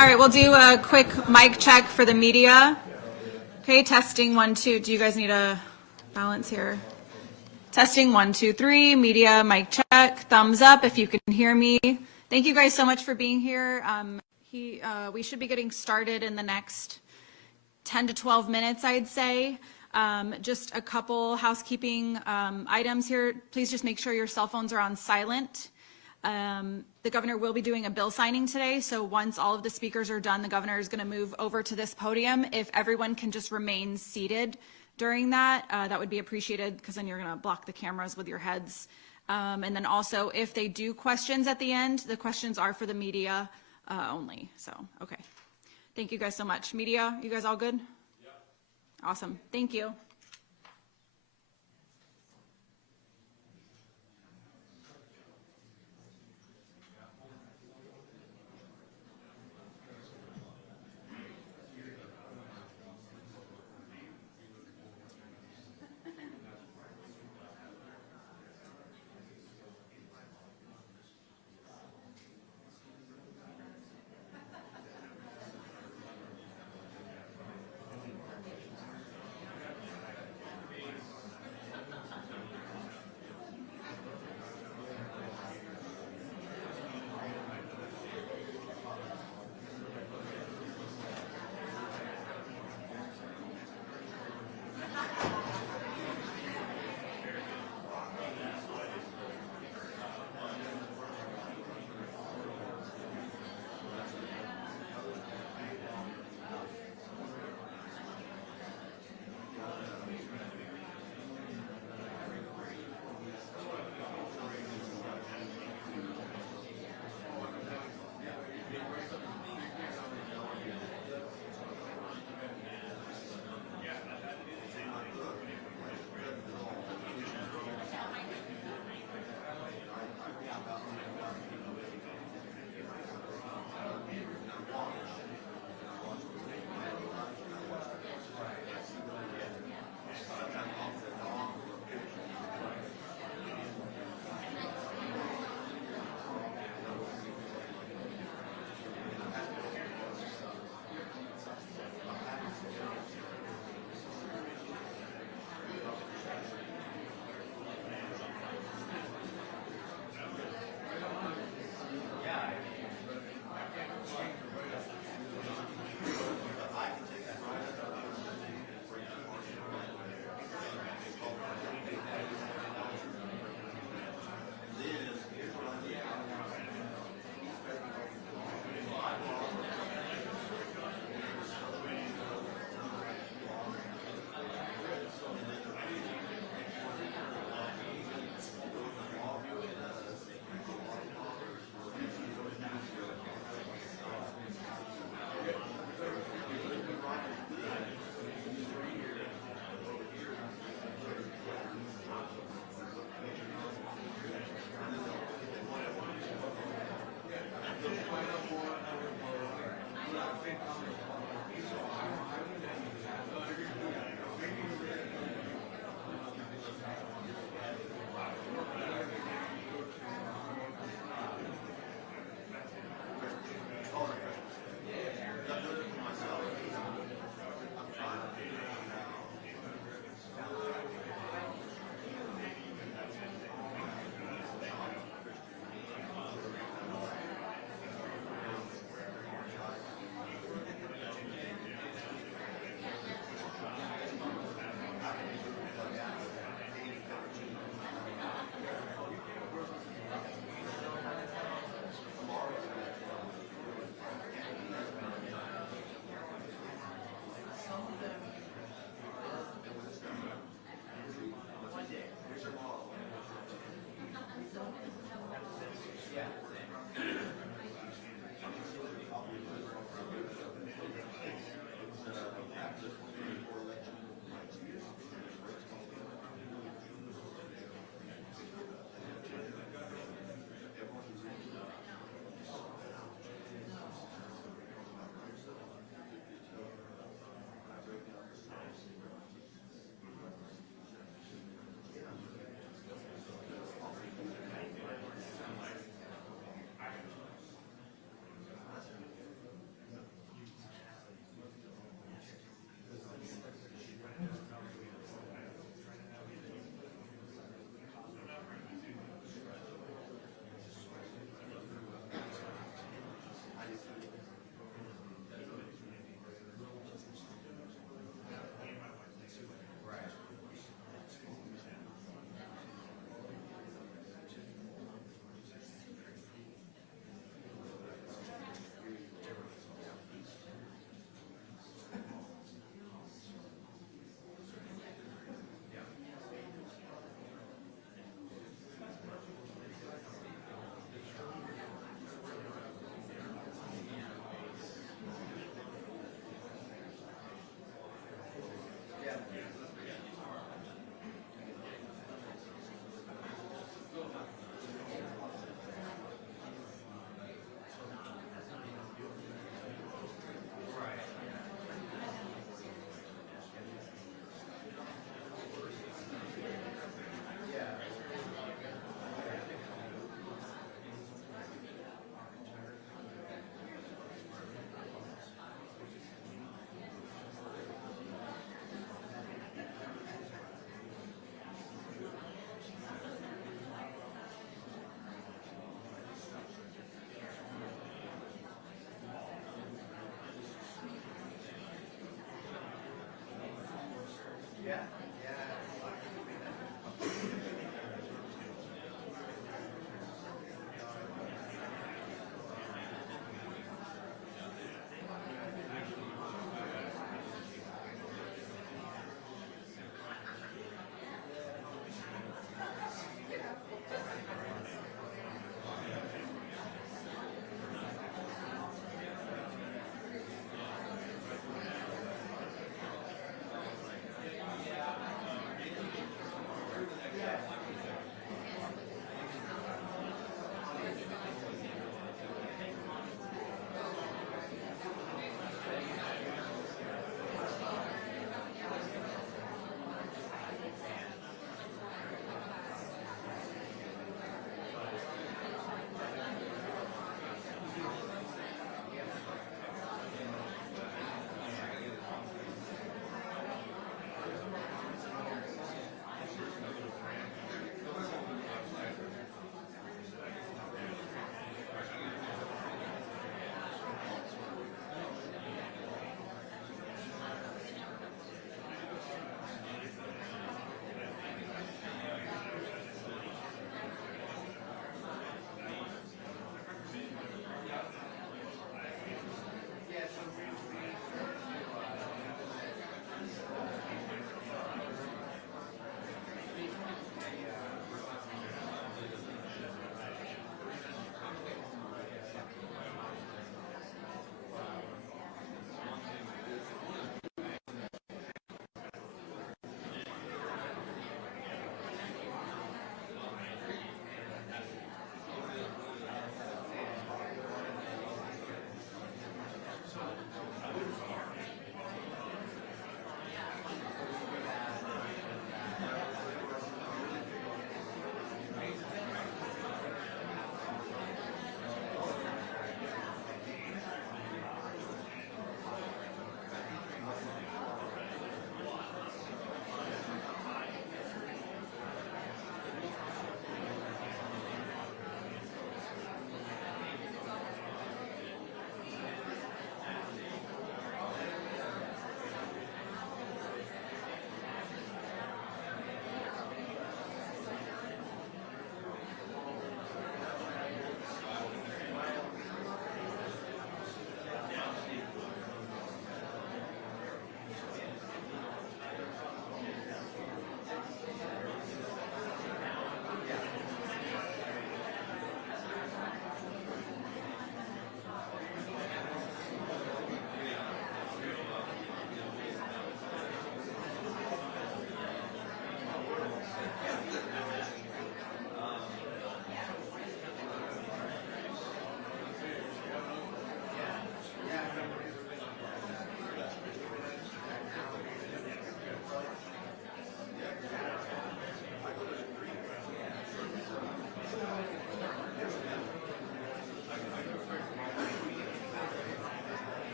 All right, we'll do a quick mic check for the media. Okay, testing 1, 2. Do you guys need a balance here? Testing 1, 2, 3. Media mic check. Thumbs up if you can hear me. Thank you guys so much for being here. We should be getting started in the next 10 to 12 minutes, I'd say. Just a couple housekeeping items here. Please just make sure your cell phones are on silent. The governor will be doing a bill signing today, so once all of the speakers are done, the governor is going to move over to this podium. If everyone can just remain seated during that, that would be appreciated, because then you're going to block the cameras with your heads. And then also, if they do questions at the end, the questions are for the media only. So, okay. Thank you guys so much. Media, you guys all good? Yeah. Awesome. Thank you.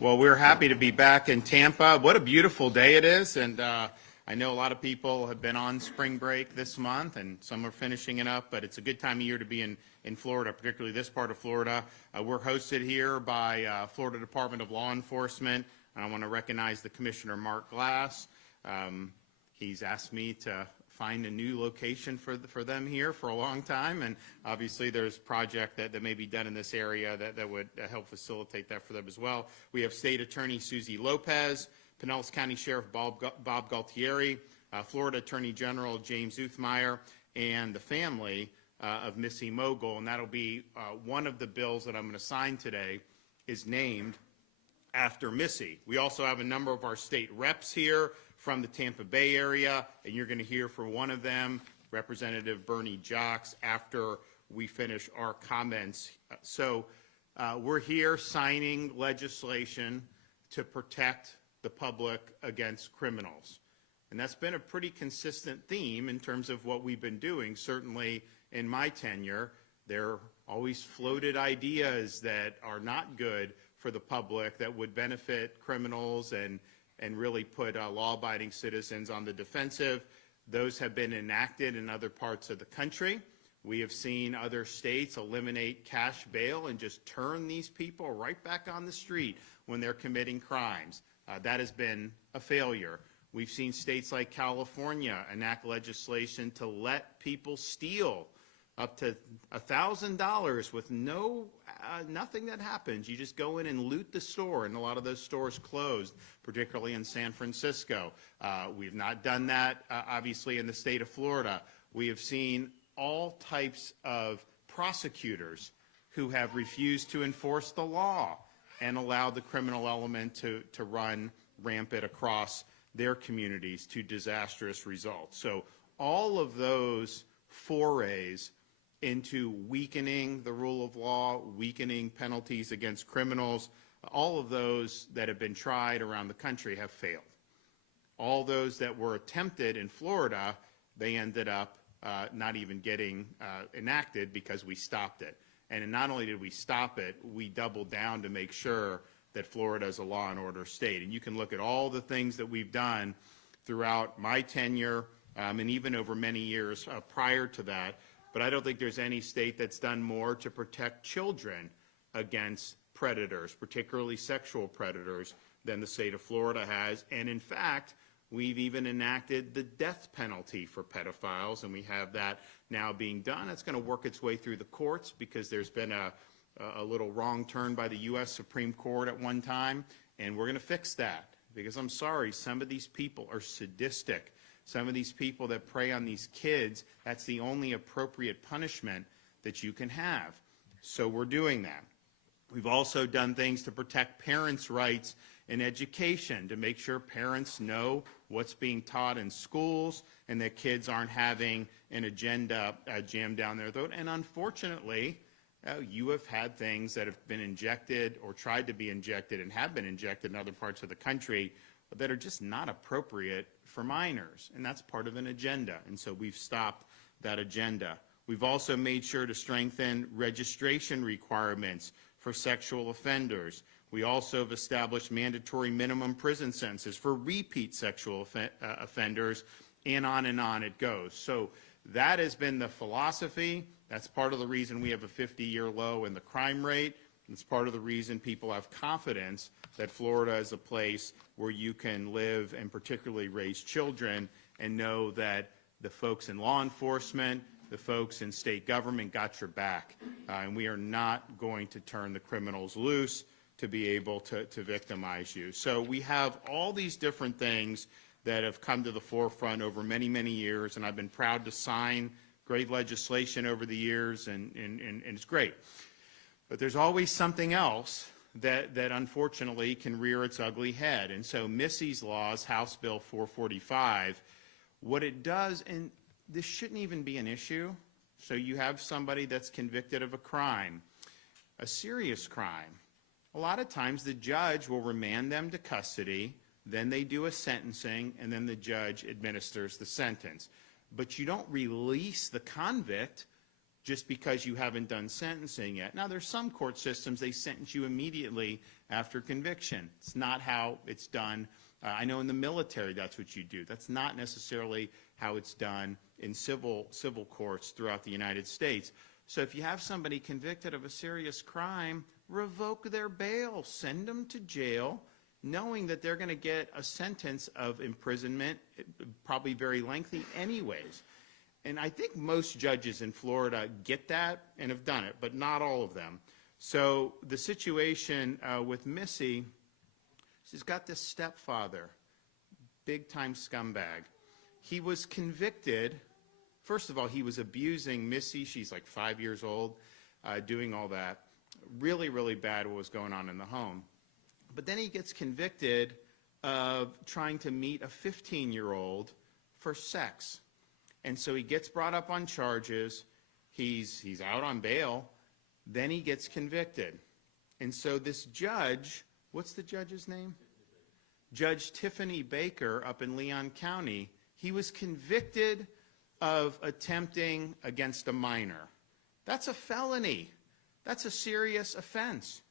Well, we're happy to be back in Tampa. What a beautiful day it is, and I know a lot of people have been on spring break this month, and some are finishing it up, but it's a good time of year to be in Florida, particularly this part of Florida. We're hosted here by Florida Department of Law Enforcement, and I want to recognize the Commissioner, Mark Glass. He's asked me to find a new location for them here for a long time, and obviously there's a project that may be done in this area that would help facilitate that for them as well. We have State Attorney Susie Lopez, Pinellas County Sheriff Bob Galtieri, Florida Attorney General James Uthmeyer, and the family of Missy Mogul, and that'll be one of the bills that I'm going to sign today is named after Missy. We also have a number of our state reps here from the Tampa Bay area, and you're going to hear from one of them, Representative Bernie Jocks, after we finish our comments. So we're here signing legislation to protect the public against criminals. And that's been a pretty consistent theme in terms of what we've been doing. Certainly in my tenure, there always floated ideas that are not good for the public that would benefit criminals and really put law-abiding citizens on the defensive. Those have been enacted in other parts of the country. We have seen other states eliminate cash bail and just turn these people right back on the street when they're committing crimes. That has been a failure. We've seen states like California enact legislation to let people steal up to $1,000 with nothing that happens. You just go in and loot the store, and a lot of those stores closed, particularly in San Francisco. We've not done that, obviously, in the state of Florida. We have seen all types of prosecutors who have refused to enforce the law and allowed the criminal element to run rampant across their communities to disastrous results. So all of those forays into weakening the rule of law, weakening penalties against criminals, all of those that have been tried around the country have failed. All those that were attempted in Florida, they ended up not even getting enacted because we stopped it. And not only did we stop it, we doubled down to make sure that Florida is a law and order state. And you can look at all the things that we've done throughout my tenure and even over many years prior to that. But I don't think there's any state that's done more to protect children against predators, particularly sexual predators, than the state of Florida has. And in fact, we've even enacted the death penalty for pedophiles, and we have that now being done. It's going to work its way through the courts because there's been a little wrong turn by the U.S. Supreme Court at one time, and we're going to fix that because I'm sorry, some of these people are sadistic. Some of these people that prey on these kids, that's the only appropriate punishment that you can have. So we're doing that. We've also done things to protect parents' rights in education, to make sure parents know what's being taught in schools and that kids aren't having an agenda jammed down their throat. And unfortunately, you have had things that have been injected or tried to be injected and have been injected in other parts of the country that are just not appropriate for minors, and that's part of an agenda, and so we've stopped that agenda. We've also made sure to strengthen registration requirements for sexual offenders. We also have established mandatory minimum prison sentences for repeat sexual offenders, and on it goes. So that has been the philosophy. That's part of the reason we have a 50-year low in the crime rate. It's part of the reason people have confidence that Florida is a place where you can live and particularly raise children and know that the folks in law enforcement, the folks in state government got your back. And we are not going to turn the criminals loose to be able to victimize you. So we have all these different things that have come to the forefront over many, many years, and I've been proud to sign great legislation over the years, and it's great. But there's always something else that unfortunately can rear its ugly head. And so Missy's laws, House Bill 445, what it does, and this shouldn't even be an issue, so you have somebody that's convicted of a crime, a serious crime. A lot of times the judge will remand them to custody, then they do a sentencing, and then the judge administers the sentence. But you don't release the convict just because you haven't done sentencing yet. Now, there's some court systems, they sentence you immediately after conviction. It's not how it's done. I know in the military that's what you do. That's not necessarily how it's done in civil courts throughout the United States. So if you have somebody convicted of a serious crime, revoke their bail, send them to jail, knowing that they're going to get a sentence of imprisonment, probably very lengthy anyways. And I think most judges in Florida get that and have done it, but not all of them. So the situation with Missy, she's got this stepfather, big-time scumbag. He was convicted. First of all, he was abusing Missy. She's like 5 years old, doing all that. Really, really bad what was going on in the home. But then he gets convicted of trying to meet a 15-year-old for sex. And so he gets brought up on charges. He's out on bail. Then he gets convicted. And so this judge, what's the judge's name? Judge Tiffany Baker up in Leon County, he was convicted of attempting against a minor. That's a felony. That's a serious offense.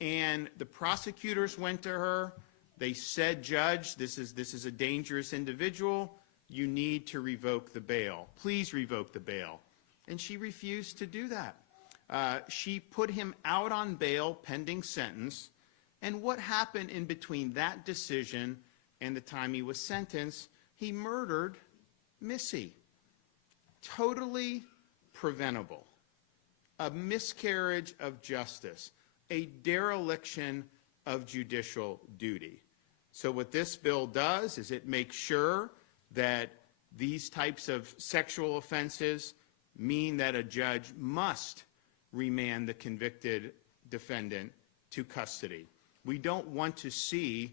And the prosecutors went to her. They said, Judge, this is a dangerous individual. You need to revoke the bail. Please revoke the bail. And she refused to do that. She put him out on bail pending sentence. And what happened in between that decision and the time he was sentenced? He murdered Missy. Totally preventable. A miscarriage of justice. A dereliction of judicial duty. So what this bill does is it makes sure that these types of sexual offenses mean that a judge must remand the convicted defendant to custody. We don't want to see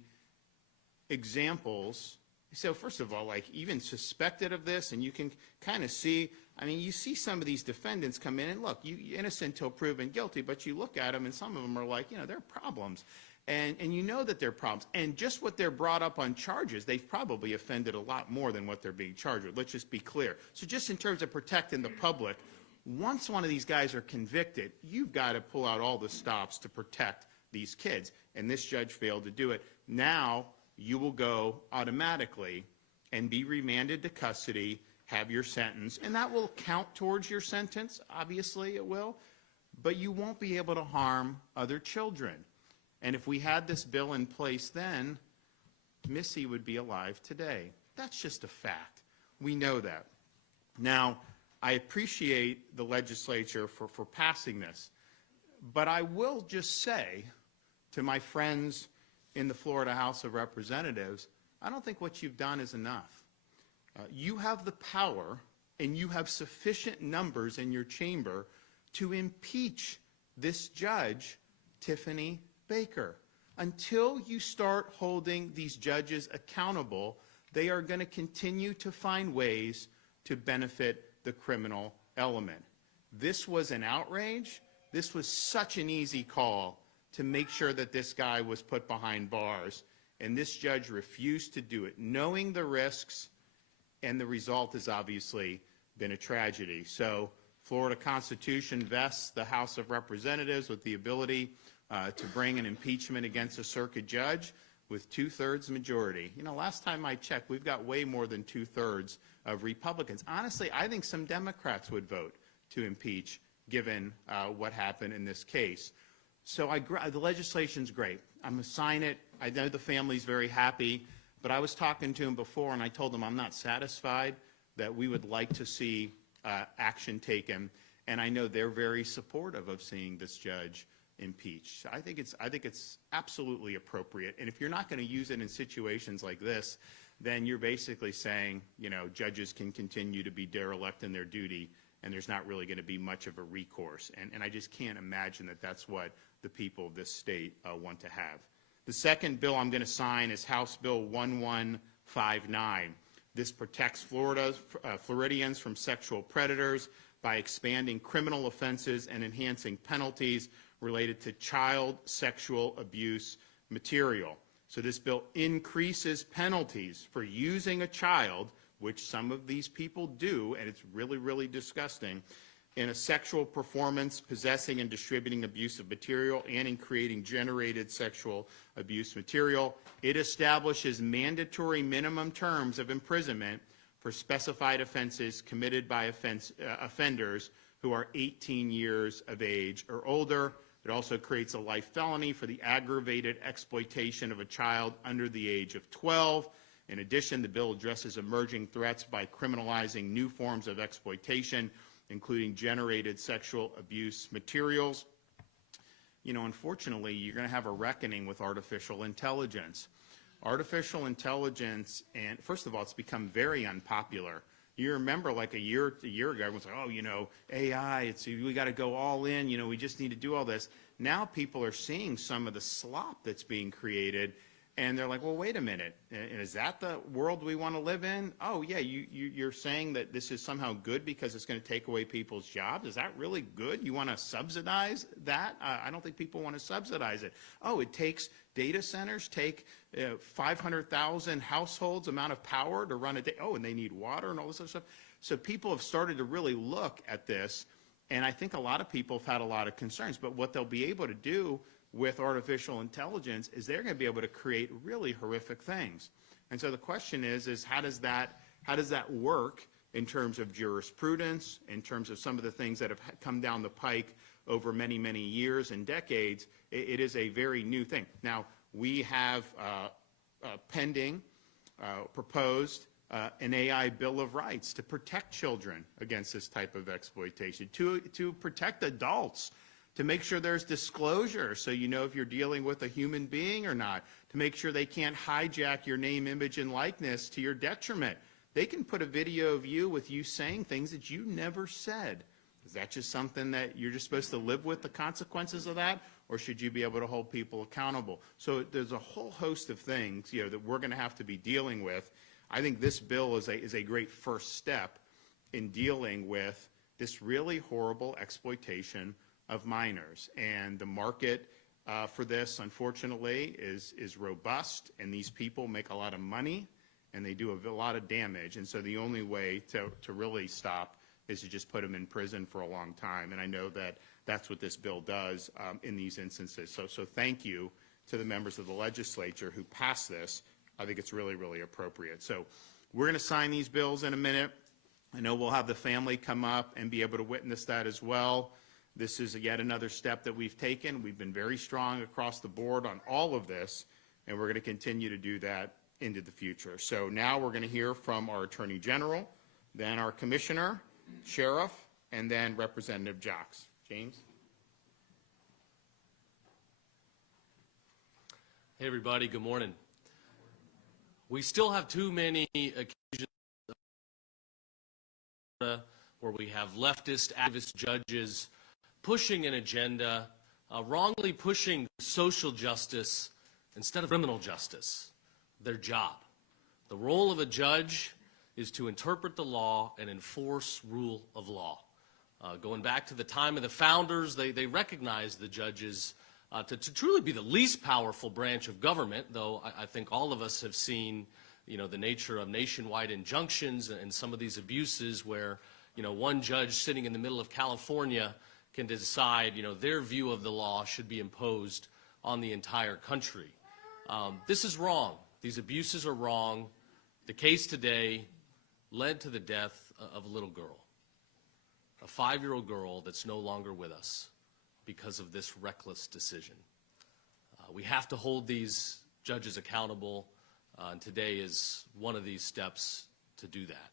examples. So first of all, like even suspected of this, and you can kind of see, I mean, you see some of these defendants come in and look, you're innocent till proven guilty, but you look at them and some of them are like, you know, they're problems. And you know that they're problems. And just what they're brought up on charges, they've probably offended a lot more than what they're being charged with. Let's just be clear. So just in terms of protecting the public, once one of these guys are convicted, you've got to pull out all the stops to protect these kids. And this judge failed to do it. Now you will go automatically and be remanded to custody, have your sentence, and that will count towards your sentence. Obviously it will. But you won't be able to harm other children. And if we had this bill in place then, Missy would be alive today. That's just a fact. We know that. Now, I appreciate the legislature for passing this, but I will just say to my friends in the Florida House of Representatives, I don't think what you've done is enough. You have the power and you have sufficient numbers in your chamber to impeach this judge, Tiffany Baker. Until you start holding these judges accountable, they are going to continue to find ways to benefit the criminal element. This was an outrage. This was such an easy call to make sure that this guy was put behind bars, and this judge refused to do it, knowing the risks, and the result has obviously been a tragedy. So Florida Constitution vests the House of Representatives with the ability to bring an impeachment against a circuit judge with 2/3 majority. You know, last time I checked, we've got way more than 2/3 of Republicans. Honestly, I think some Democrats would vote to impeach given what happened in this case. So the legislation's great. I'm going to sign it. I know the family's very happy, but I was talking to him before and I told him I'm not satisfied, that we would like to see action taken, and I know they're very supportive of seeing this judge impeached. I think it's absolutely appropriate. And if you're not going to use it in situations like this, then you're basically saying, you know, judges can continue to be derelict in their duty, and there's not really going to be much of a recourse. And I just can't imagine that that's what the people of this state want to have. The second bill I'm going to sign is House Bill 1159. This protects Floridians from sexual predators by expanding criminal offenses and enhancing penalties related to child sexual abuse material. So this bill increases penalties for using a child, which some of these people do, and it's really, really disgusting, in a sexual performance, possessing and distributing abusive material, and in creating generated sexual abuse material. It establishes mandatory minimum terms of imprisonment for specified offenses committed by offenders who are 18 years of age or older. It also creates a life felony for the aggravated exploitation of a child under the age of 12. In addition, the bill addresses emerging threats by criminalizing new forms of exploitation, including generated sexual abuse materials. You know, unfortunately, you're going to have a reckoning with artificial intelligence. Artificial intelligence, and first of all, it's become very unpopular. You remember like a year ago, everyone's like, oh, you know, AI, we got to go all in, you know, we just need to do all this. Now people are seeing some of the slop that's being created, and they're like, well, wait a minute, is that the world we want to live in? Oh, yeah, you're saying that this is somehow good because it's going to take away people's jobs? Is that really good? You want to subsidize that? I don't think people want to subsidize it. Oh, it takes data centers, take 500,000 households amount of power to run a day. Oh, and they need water and all this other stuff. So people have started to really look at this, and I think a lot of people have had a lot of concerns. But what they'll be able to do with artificial intelligence is they're going to be able to create really horrific things. And so the question is how does that work in terms of jurisprudence, in terms of some of the things that have come down the pike over many, many years and decades? It is a very new thing. Now, we have pending, proposed an AI Bill of Rights to protect children against this type of exploitation, to protect adults, to make sure there's disclosure so you know if you're dealing with a human being or not, to make sure they can't hijack your name, image, and likeness to your detriment. They can put a video of you with you saying things that you never said. Is that just something that you're just supposed to live with the consequences of that, or should you be able to hold people accountable? So there's a whole host of things, you know, that we're going to have to be dealing with. I think this bill is a great first step in dealing with this really horrible exploitation of minors. And the market for this, unfortunately, is robust, and these people make a lot of money, and they do a lot of damage. And so the only way to really stop is to just put them in prison for a long time. And I know that that's what this bill does in these instances. So thank you to the members of the legislature who passed this. I think it's really, really appropriate. So we're going to sign these bills in a minute. I know we'll have the family come up and be able to witness that as well. This is yet another step that we've taken. We've been very strong across the board on all of this, and we're going to continue to do that into the future. So now we're going to hear from our Attorney General, then our Commissioner, Sheriff, and then Representative Jocks. James? Hey, everybody. Good morning. We still have too many occasions where we have leftist activist judges pushing an agenda, wrongly pushing social justice instead of criminal justice, their job. The role of a judge is to interpret the law and enforce rule of law. Going back to the time of the founders, they recognized the judges to truly be the least powerful branch of government, though I think all of us have seen, you know, the nature of nationwide injunctions and some of these abuses where, you know, one judge sitting in the middle of California can decide, you know, their view of the law should be imposed on the entire country. This is wrong. These abuses are wrong. The case today led to the death of a little girl, a 5-year-old girl that's no longer with us because of this reckless decision. We have to hold these judges accountable, and today is one of these steps to do that.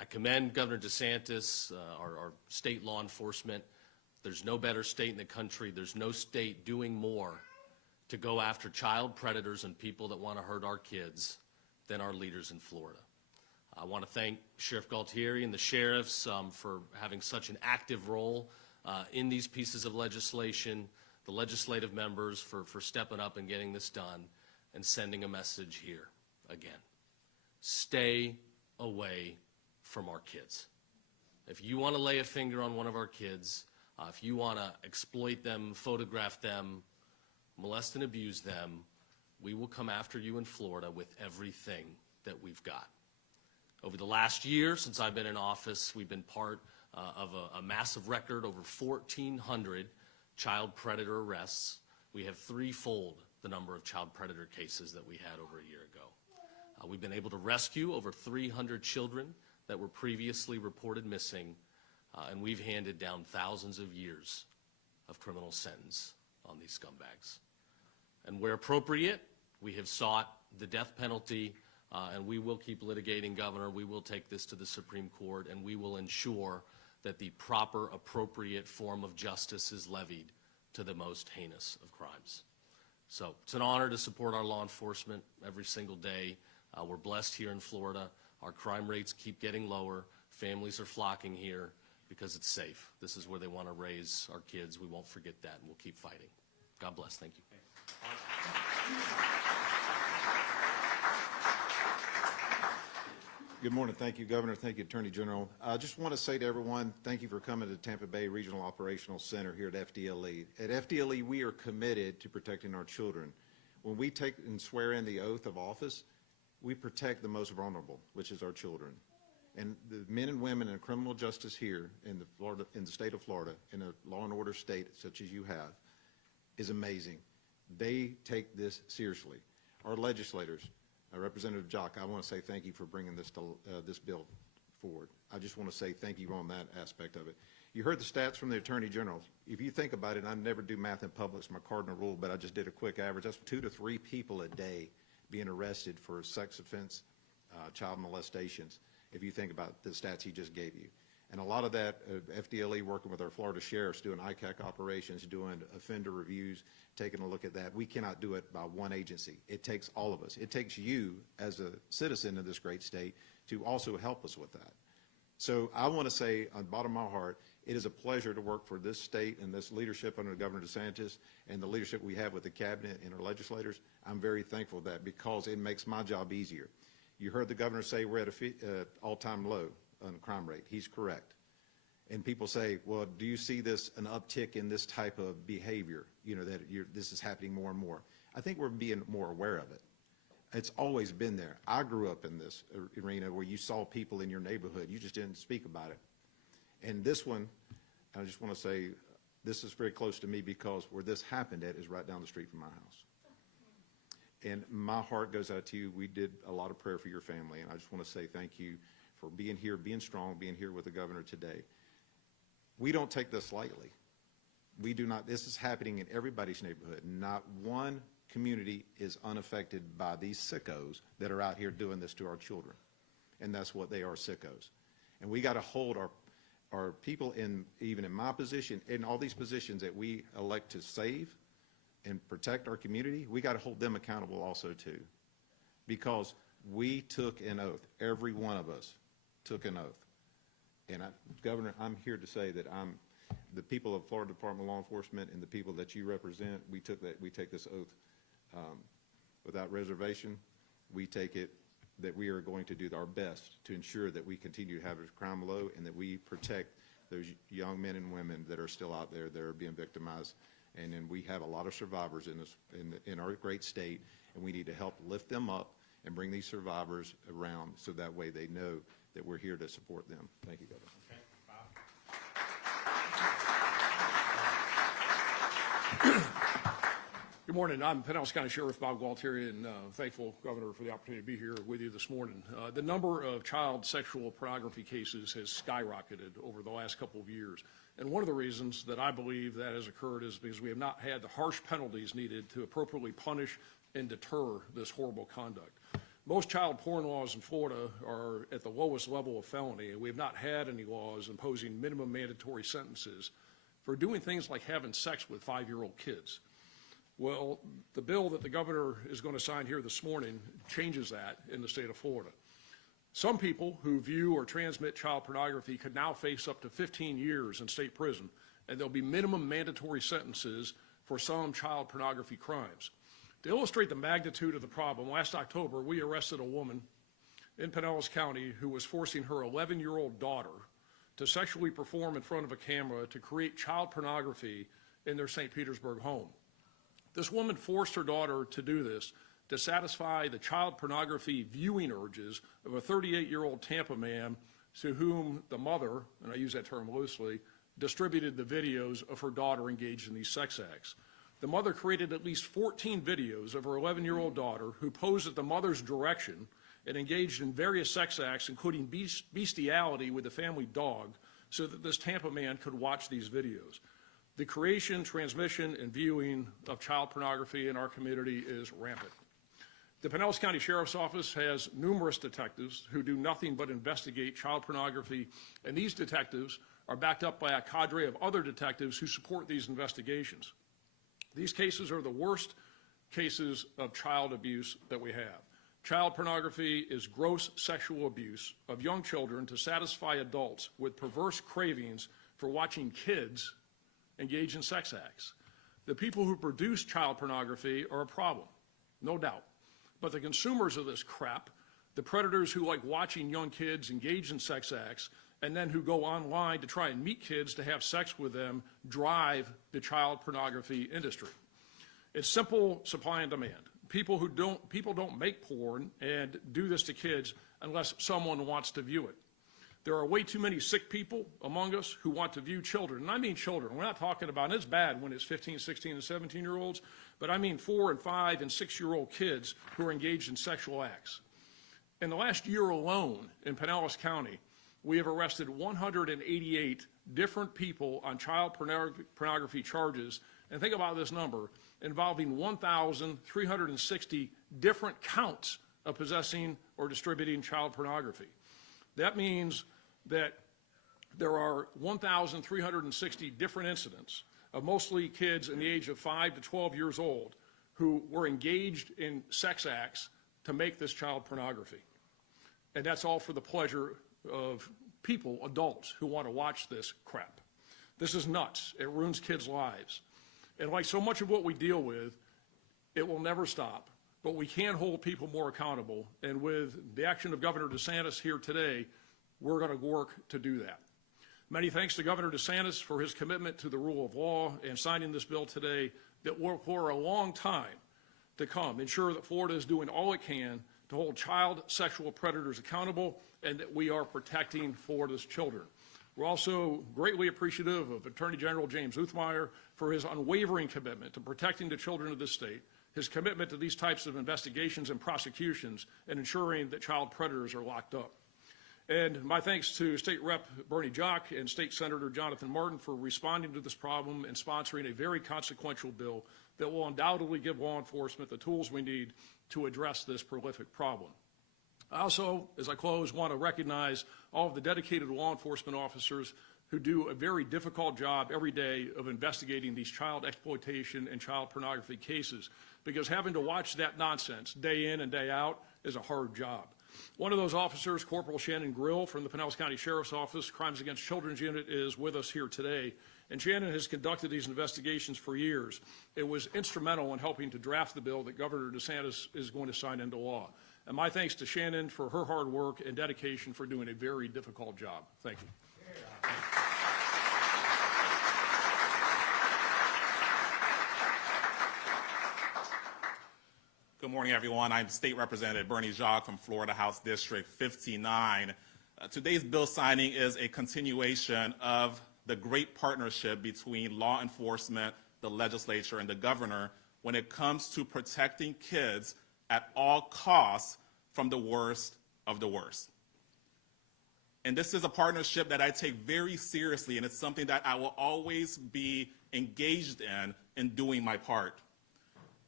I commend Governor DeSantis, our state law enforcement. There's no better state in the country. There's no state doing more to go after child predators and people that want to hurt our kids than our leaders in Florida. I want to thank Sheriff Galtieri and the sheriffs for having such an active role in these pieces of legislation, the legislative members for stepping up and getting this done, and sending a message here again. Stay away from our kids. If you want to lay a finger on one of our kids, if you want to exploit them, photograph them, molest and abuse them, we will come after you in Florida with everything that we've got. Over the last year, since I've been in office, we've been part of a massive record, over 1,400 child predator arrests. We have threefold the number of child predator cases that we had over a year ago. We've been able to rescue over 300 children that were previously reported missing, and we've handed down thousands of years of criminal sentence on these scumbags. And where appropriate, we have sought the death penalty, and we will keep litigating, Governor. We will take this to the Supreme Court, and we will ensure that the proper, appropriate form of justice is levied to the most heinous of crimes. So it's an honor to support our law enforcement every single day. We're blessed here in Florida. Our crime rates keep getting lower. Families are flocking here because it's safe. This is where they want to raise our kids. We won't forget that, and we'll keep fighting. God bless. Thank you. Good morning. Thank you, Governor. Thank you, Attorney General. I just want to say to everyone, thank you for coming to Tampa Bay Regional Operational Center here at FDLE. At FDLE, we are committed to protecting our children. When we take and swear in the oath of office, we protect the most vulnerable, which is our children. And the men and women in criminal justice here in the state of Florida, in a law and order state such as you have, is amazing. They take this seriously. Our legislators, Representative Jock, I want to say thank you for bringing this bill forward. I just want to say thank you on that aspect of it. You heard the stats from the Attorney General. If you think about it, I never do math in public, it's my cardinal rule, but I just did a quick average. That's 2 to 3 people a day being arrested for sex offense, child molestations, if you think about the stats he just gave you. And a lot of that, FDLE working with our Florida sheriffs, doing ICAC operations, doing offender reviews, taking a look at that. We cannot do it by one agency. It takes all of us. It takes you as a citizen of this great state to also help us with that. So I want to say, on the bottom of my heart, it is a pleasure to work for this state and this leadership under Governor DeSantis and the leadership we have with the cabinet and our legislators. I'm very thankful for that because it makes my job easier. You heard the governor say we're at an all-time low on the crime rate. He's correct. And people say, well, do you see an uptick in this type of behavior, that this is happening more and more? I think we're being more aware of it. It's always been there. I grew up in this arena where you saw people in your neighborhood. You just didn't speak about it. And this one, I just want to say, this is very close to me because where this happened at is right down the street from my house. And my heart goes out to you. We did a lot of prayer for your family, and I just want to say thank you for being here, being strong, being here with the governor today. We don't take this lightly. We do not. This is happening in everybody's neighborhood. Not one community is unaffected by these sickos that are out here doing this to our children. And that's what they are, sickos. And we got to hold our people even in my position, in all these positions that we elect to save and protect our community, we got to hold them accountable also too. Because we took an oath. Every one of us took an oath. And Governor, I'm here to say that the people of Florida Department of Law Enforcement and the people that you represent, we take this oath without reservation. We take it that we are going to do our best to ensure that we continue to have crime low and that we protect those young men and women that are still out there that are being victimized. And then we have a lot of survivors in our great state, and we need to help lift them up and bring these survivors around so that way they know that we're here to support them. Thank you, Governor. Okay, Bob. Good morning. I'm Pinellas County Sheriff Bob Gualtieri, and thankful, Governor, for the opportunity to be here with you this morning. The number of child sexual pornography cases has skyrocketed over the last couple of years. And one of the reasons that I believe that has occurred is because we have not had the harsh penalties needed to appropriately punish and deter this horrible conduct. Most child porn laws in Florida are at the lowest level of felony, and we have not had any laws imposing minimum mandatory sentences for doing things like having sex with 5-year-old kids. Well, the bill that the governor is going to sign here this morning changes that in the state of Florida. Some people who view or transmit child pornography could now face up to 15 years in state prison, and there'll be minimum mandatory sentences for some child pornography crimes. To illustrate the magnitude of the problem, last October we arrested a woman in Pinellas County who was forcing her 11-year-old daughter to sexually perform in front of a camera to create child pornography in their St. Petersburg home. This woman forced her daughter to do this to satisfy the child pornography viewing urges of a 38-year-old Tampa man to whom the mother, and I use that term loosely, distributed the videos of her daughter engaged in these sex acts. The mother created at least 14 videos of her 11-year-old daughter who posed at the mother's direction and engaged in various sex acts, including bestiality with the family dog, so that this Tampa man could watch these videos. The creation, transmission, and viewing of child pornography in our community is rampant. The Pinellas County Sheriff's Office has numerous detectives who do nothing but investigate child pornography, and these detectives are backed up by a cadre of other detectives who support these investigations. These cases are the worst cases of child abuse that we have. Child pornography is gross sexual abuse of young children to satisfy adults with perverse cravings for watching kids engage in sex acts. The people who produce child pornography are a problem, no doubt. But the consumers of this crap, the predators who like watching young kids engage in sex acts and then who go online to try and meet kids to have sex with them, drive the child pornography industry. It's simple supply and demand. People don't make porn and do this to kids unless someone wants to view it. There are way too many sick people among us who want to view children, and I mean children. We're not talking about, and it's bad when it's 15, 16, and 17-year-olds, but I mean 4 and 5 and 6-year-old kids who are engaged in sexual acts. In the last year alone in Pinellas County, we have arrested 188 different people on child pornography charges, and think about this number, involving 1,360 different counts of possessing or distributing child pornography. That means that there are 1,360 different incidents of mostly kids in the age of 5 to 12 years old who were engaged in sex acts to make this child pornography. And that's all for the pleasure of people, adults, who want to watch this crap. This is nuts. It ruins kids' lives. And like so much of what we deal with, it will never stop. But we can hold people more accountable. And with the action of Governor DeSantis here today, we're going to work to do that. Many thanks to Governor DeSantis for his commitment to the rule of law and signing this bill today that will, for a long time to come, ensure that Florida is doing all it can to hold child sexual predators accountable and that we are protecting Florida's children. We're also greatly appreciative of Attorney General James Uthmeyer for his unwavering commitment to protecting the children of this state, his commitment to these types of investigations and prosecutions, and ensuring that child predators are locked up. And my thanks to State Rep Bernie Jock and State Senator Jonathan Martin for responding to this problem and sponsoring a very consequential bill that will undoubtedly give law enforcement the tools we need to address this prolific problem. I also, as I close, want to recognize all of the dedicated law enforcement officers who do a very difficult job every day of investigating these child exploitation and child pornography cases, because having to watch that nonsense day in and day out is a hard job. One of those officers, Corporal Shannon Grill from the Pinellas County Sheriff's Office Crimes Against Children's Unit, is with us here today. And Shannon has conducted these investigations for years. It was instrumental in helping to draft the bill that Governor DeSantis is going to sign into law. And my thanks to Shannon for her hard work and dedication for doing a very difficult job. Thank you. Good morning, everyone. I'm State Representative Bernie Jacques from Florida House District 59. Today's bill signing is a continuation of the great partnership between law enforcement, the legislature, and the governor when it comes to protecting kids at all costs from the worst of the worst. And this is a partnership that I take very seriously, and it's something that I will always be engaged in doing my part.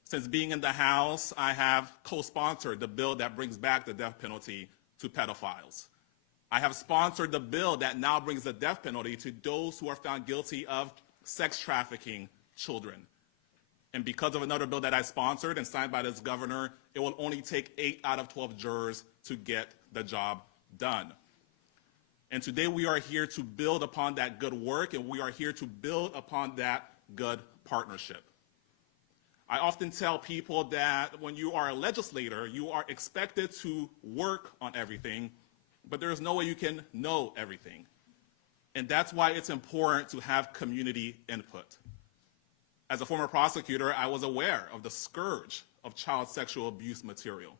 Since being in the House, I have co-sponsored the bill that brings back the death penalty to pedophiles. I have sponsored the bill that now brings the death penalty to those who are found guilty of sex trafficking children. And because of another bill that I sponsored and signed by this governor, it will only take 8 out of 12 jurors to get the job done. And today we are here to build upon that good work, and we are here to build upon that good partnership. I often tell people that when you are a legislator, you are expected to work on everything, but there is no way you can know everything. And that's why it's important to have community input. As a former prosecutor, I was aware of the scourge of child sexual abuse material.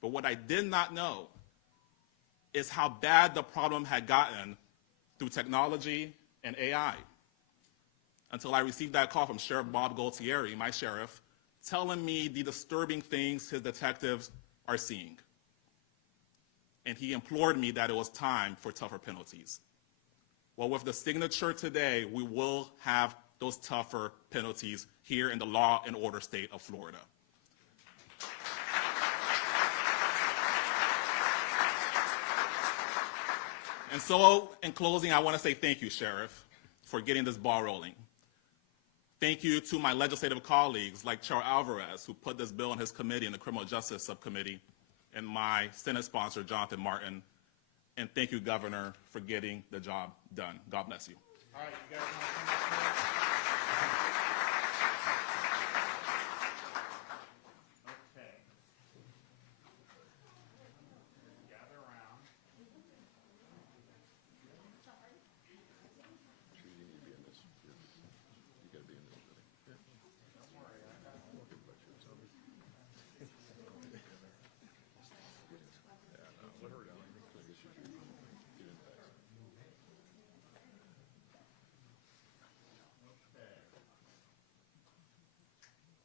But what I did not know is how bad the problem had gotten through technology and AI. Until I received that call from Sheriff Bob Gualtieri, my sheriff, telling me the disturbing things his detectives are seeing. And he implored me that it was time for tougher penalties. Well, with the signature today, we will have those tougher penalties here in the law and order state of Florida. And so, in closing, I want to say thank you, Sheriff, for getting this ball rolling. Thank you to my legislative colleagues like Chair Alvarez, who put this bill in his committee in the Criminal Justice Subcommittee, and my Senate sponsor, Jonathan Martin. And thank you, Governor, for getting the job done. God bless you. All right, you guys want to come up here? Okay. Gather around.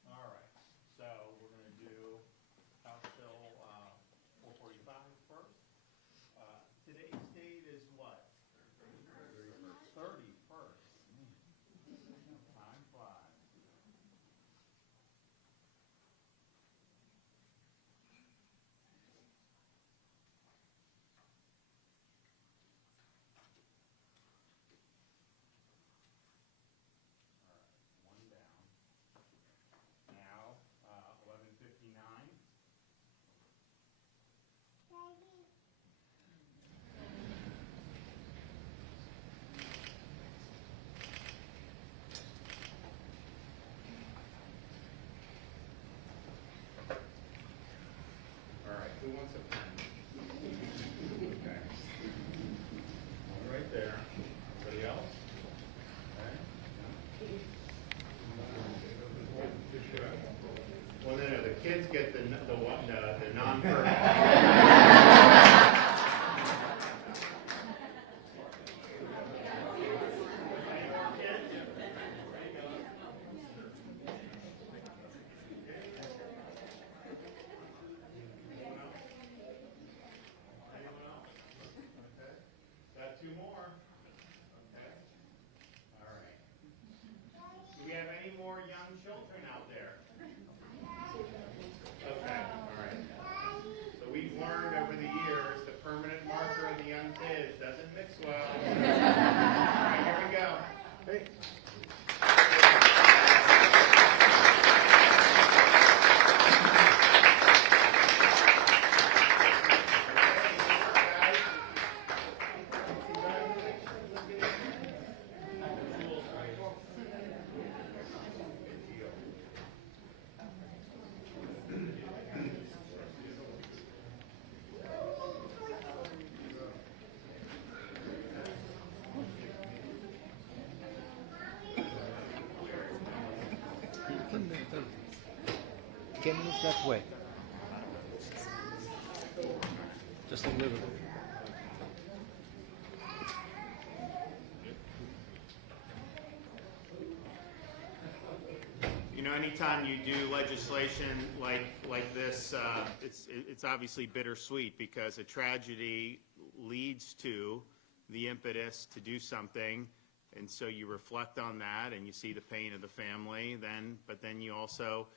All right, so we're going to do House Bill 445 first. Today's date is what? 31st. Time flies. One down. Now, 11:59. All right, who wants a pen? Okay. One right there. Anybody else? Okay. Well, no, the kids get the non-permanent. Anyone else? Okay. Got two more. Okay. All right. Do we have any more young children out there? Okay, all right. So we've learned over the years the permanent marker of the young kids doesn't mix well. All right, here we go. Hey. Can move that way. Just a little bit. You know, anytime you do legislation like this, it's obviously bittersweet because a tragedy leads to the impetus to do something, and so you reflect on that and you see the pain of the family. But then you also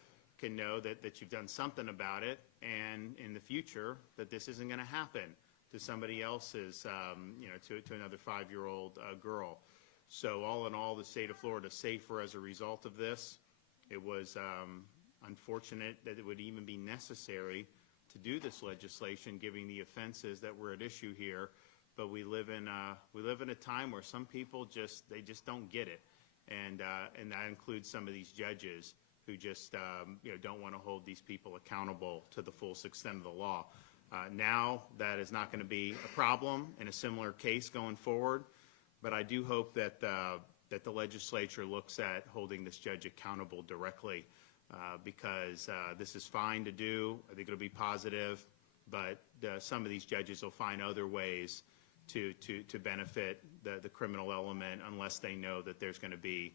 can know that you've done something about it, and in the future that this isn't going to happen to somebody else's, to another 5-year-old girl. So all in all, the state of Florida is safer as a result of this. It was unfortunate that it would even be necessary to do this legislation, given the offenses that were at issue here. But we live in a time where some people just don't get it, and that includes some of these judges who just don't want to hold these people accountable to the full extent of the law. Now that is not going to be a problem in a similar case going forward, but I do hope that the legislature looks at holding this judge accountable directly, because this is fine to do. I think it'll be positive, but some of these judges will find other ways to benefit the criminal element unless they know that there's going to be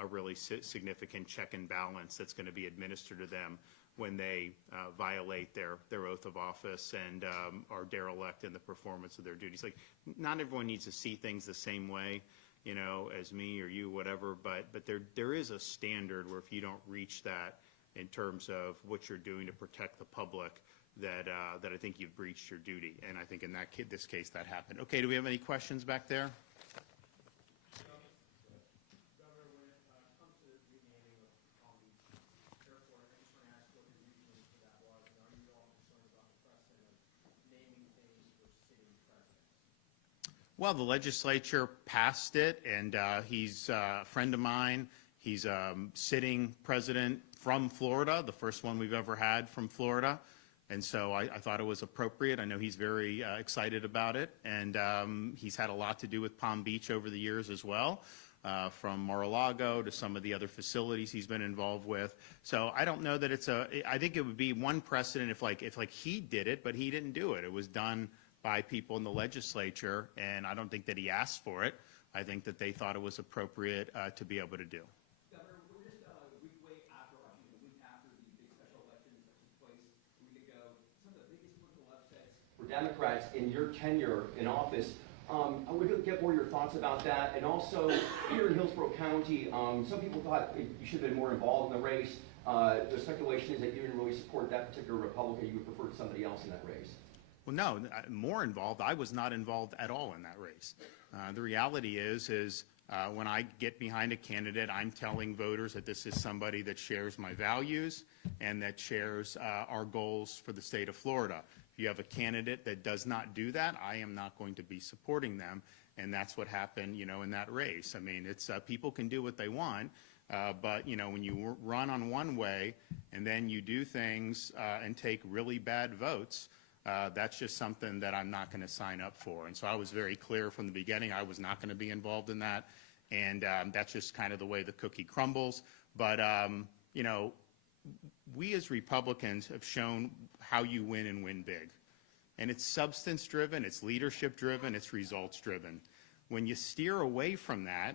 a really significant check and balance that's going to be administered to them when they violate their oath of office and are derelict in the performance of their duties. Like, not everyone needs to see things the same way, you know, as me or you, whatever, but there is a standard where if you don't reach that in terms of what you're doing to protect the public, that I think you've breached your duty. And I think in this case that happened. Okay, do we have any questions back there? Well, the legislature passed it, and he's a friend of mine. He's a sitting president from Florida, the first one we've ever had from Florida. And so I thought it was appropriate. I know he's very excited about it, and he's had a lot to do with Palm Beach over the years as well, from Mar-a-Lago to some of the other facilities he's been involved with. So I don't know that I think it would be one precedent if he did it, but he didn't do it. It was done by people in the legislature, and I don't think that he asked for it. I think that they thought it was appropriate to be able to do. Governor, we're just a week after the big special election that took place a week ago. Some of the biggest political upsets for Democrats in your tenure in office. I would get more of your thoughts about that. And also, here in Hillsborough County, some people thought you should have been more involved in the race. The speculation is that you didn't really support that particular Republican. You would prefer somebody else in that race. Well, no, more involved. I was not involved at all in that race. The reality is when I get behind a candidate, I'm telling voters that this is somebody that shares my values and that shares our goals for the state of Florida. If you have a candidate that does not do that, I am not going to be supporting them, and that's what happened, you know, in that race. I mean, it's people can do what they want, but you know, when you run on one way and then you do things and take really bad votes. That's just something that I'm not going to sign up for. And so I was very clear from the beginning I was not going to be involved in that. And that's just kind of the way the cookie crumbles. But, you know, we as Republicans have shown how you win and win big. And it's substance driven, it's leadership driven, it's results driven. When you steer away from that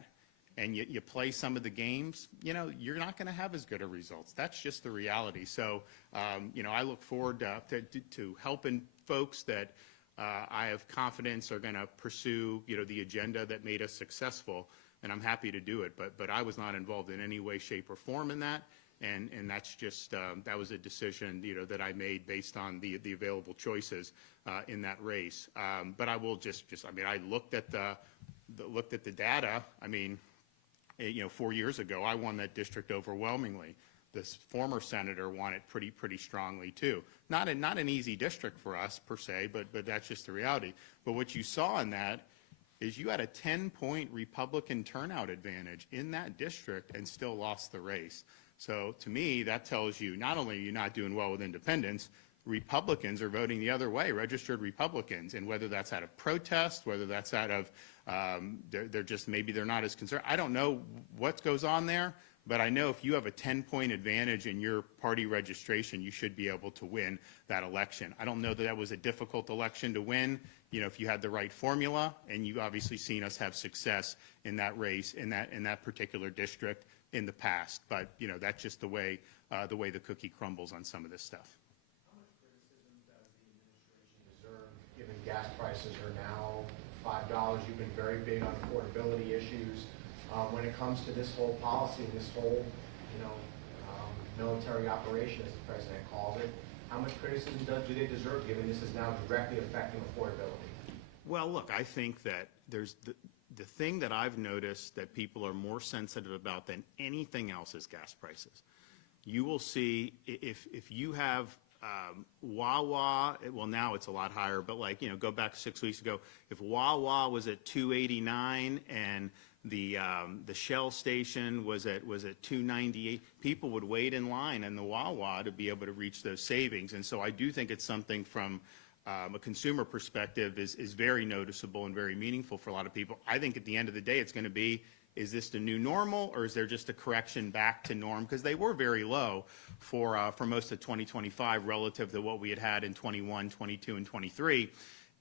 and you play some of the games, you know, you're not going to have as good a results. That's just the reality. So, you know, I look forward to helping folks that I have confidence are going to pursue, you know, the agenda that made us successful, and I'm happy to do it. But I was not involved in any way, shape, or form in that, and that's just that was a decision, you know, that I made based on the available choices in that race. But I will just I mean, I looked at the data. I mean, you know, 4 years ago, I won that district overwhelmingly. This former senator won it pretty strongly too. Not an easy district for us per se, but that's just the reality. But what you saw in that is you had a 10-point Republican turnout advantage in that district and still lost the race. So to me, that tells you not only are you not doing well with independents, Republicans are voting the other way, registered Republicans, and whether that's out of protest, whether that's out of they're just maybe they're not as concerned. I don't know what goes on there, but I know if you have a 10-point advantage in your party registration, you should be able to win that election. I don't know that was a difficult election to win, you know, if you had the right formula, and you've obviously seen us have success in that race, in that particular district in the past. But, you know, that's just the way the cookie crumbles on some of this stuff. How much criticism does the administration deserve, given gas prices are now $5? You've been very big on affordability issues. When it comes to this whole policy, this whole, you know, military operation, as the president calls it, how much criticism do they deserve, given this is now directly affecting affordability? Well, look, I think that there's the thing that I've noticed that people are more sensitive about than anything else is gas prices. You will see if you have Wawa, well, now it's a lot higher, but like, you know, go back 6 weeks ago, if Wawa was at $2.89 and the Shell station was at $2.98, people would wait in line in the Wawa to be able to reach those savings. And so I do think it's something from a consumer perspective is very noticeable and very meaningful for a lot of people. I think at the end of the day, it's going to be is this the new normal, or is there just a correction back to norm? Because they were very low for most of 2025 relative to what we had in 21, 22, and 23.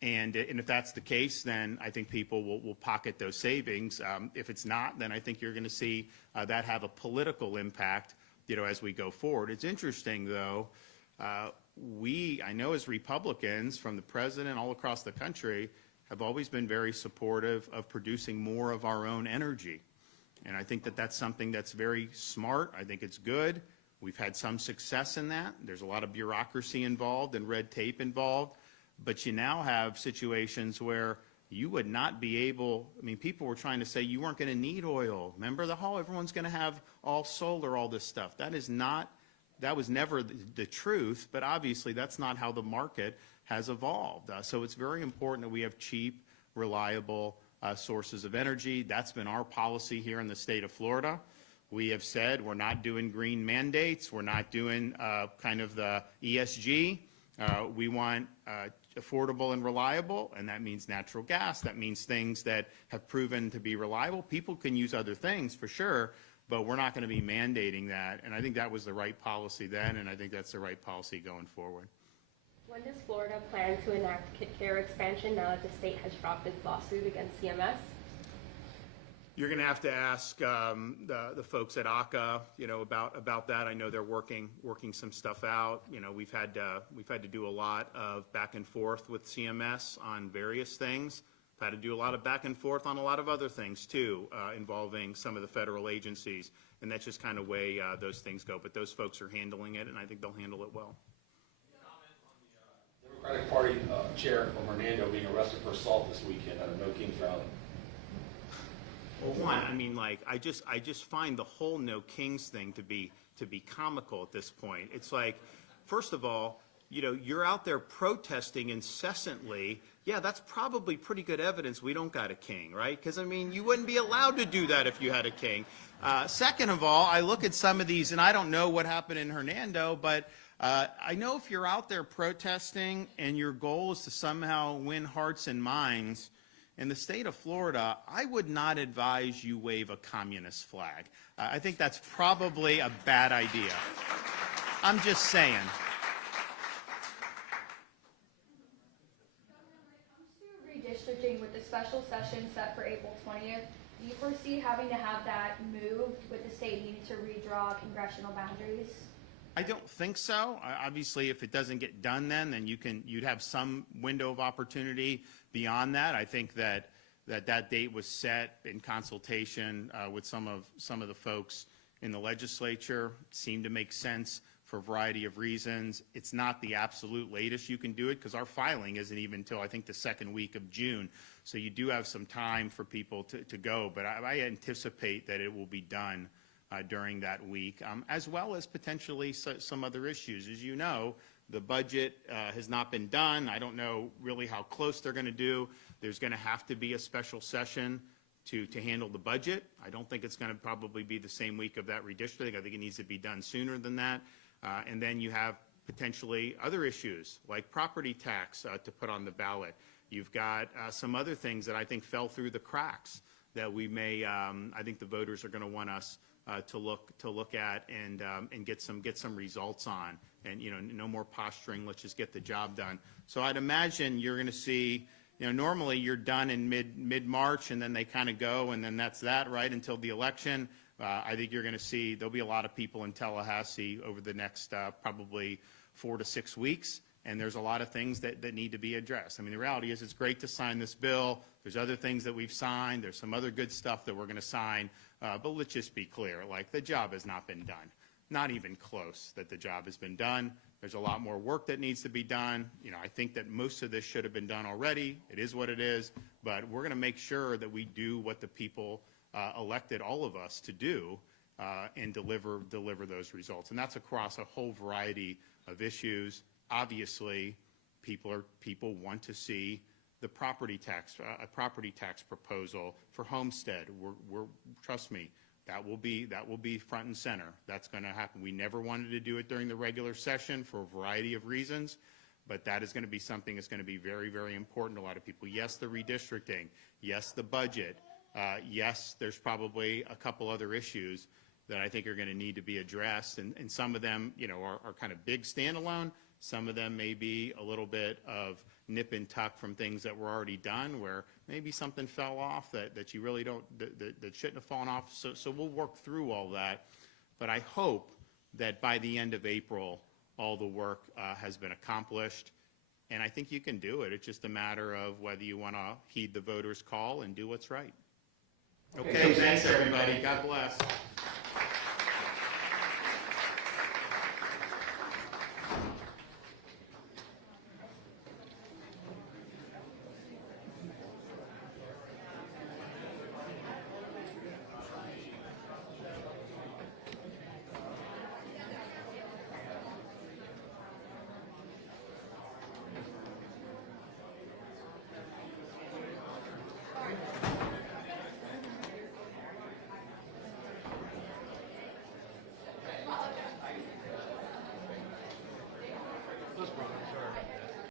And if that's the case, then I think people will pocket those savings. If it's not, then I think you're going to see that have a political impact, as we go forward. It's interesting, though. I know as Republicans, from the president all across the country, have always been very supportive of producing more of our own energy. And I think that that's something that's very smart. I think it's good. We've had some success in that. There's a lot of bureaucracy involved and red tape involved. But you now have situations where you would not be able, people were trying to say you weren't going to need oil. Remember everyone's going to have all solar, all this stuff. That was never the truth, but obviously that's not how the market has evolved. So it's very important that we have cheap, reliable sources of energy. That's been our policy here in the state of Florida. We have said we're not doing green mandates. We're not doing kind of the ESG. We want affordable and reliable, and that means natural gas. That means things that have proven to be reliable. People can use other things for sure, but we're not going to be mandating that. And I think that was the right policy then, and I think that's the right policy going forward. When does Florida plan to enact KitCare expansion now that the state has dropped its lawsuit against CMS? You're going to have to ask the folks at ACA, about that. I know they're working some stuff out. We've had to do a lot of back and forth with CMS on various things. We've had to do a lot of back and forth on a lot of other things too, involving some of the federal agencies, and that's just kind of way those things go. But those folks are handling it, and I think they'll handle it well. Democratic Party chair from Hernando being arrested for assault this weekend at a No Kings rally. Well, one, I just find the whole No Kings thing to be comical at this point. It's like, first of all, you're out there protesting incessantly. Yeah, that's probably pretty good evidence we don't got a king, right? Because, you wouldn't be allowed to do that if you had a king. Second of all, I look at some of these, and I don't know what happened in Hernando, but I know if you're out there protesting and your goal is to somehow win hearts and minds, in the state of Florida, I would not advise you wave a communist flag. I think that's probably a bad idea. I'm just saying. When it comes to redistricting with the special session set for April 20th, do you foresee having to have that moved with the state needing to redraw congressional boundaries? I don't think so. Obviously, if it doesn't get done then you'd have some window of opportunity beyond that. I think that date was set in consultation with some of the folks in the legislature. It seemed to make sense for a variety of reasons. It's not the absolute latest you can do it because our filing isn't even until I think the second week of June. So you do have some time for people to go, but I anticipate that it will be done during that week, as well as potentially some other issues. As you know, the budget has not been done. I don't know really how close they're going to do. There's going to have to be a special session to handle the budget. I don't think it's going to probably be the same week of that redistricting. I think it needs to be done sooner than that. And then you have potentially other issues like property tax to put on the ballot. You've got some other things that I think fell through the cracks that we may, I think the voters are going to want us to look at and get some results on. And no more posturing. Let's just get the job done. So I'd imagine you're going to see. Normally you're done in mid-March, and then they kind of go, and then that's that, right, until the election. I think you're going to see there'll be a lot of people in Tallahassee over the next probably 4 to 6 weeks, and there's a lot of things that need to be addressed. The reality is it's great to sign this bill. There's other things that we've signed. There's some other good stuff that we're going to sign, but let's just be clear, the job has not been done. Not even close that the job has been done. There's a lot more work that needs to be done. I think that most of this should have been done already. It is what it is, but we're going to make sure that we do what the people elected all of us to do and deliver those results. And that's across a whole variety of issues. Obviously, people want to see the property tax proposal for homestead. Trust me. That will be front and center. That's going to happen. We never wanted to do it during the regular session for a variety of reasons, but that is going to be something that's going to be very, very important to a lot of people. Yes, the redistricting. Yes, the budget. Yes, there's probably a couple other issues that I think are going to need to be addressed, and some of them, you know, are kind of big standalone. Some of them may be a little bit of nip and tuck from things that were already done, where maybe something fell off that you really don't, that shouldn't have fallen off. So we'll work through all that. But I hope that by the end of April, all the work has been accomplished. And I think you can do it. It's just a matter of whether you want to heed the voters' call and do what's right. Okay, thanks, everybody. God bless.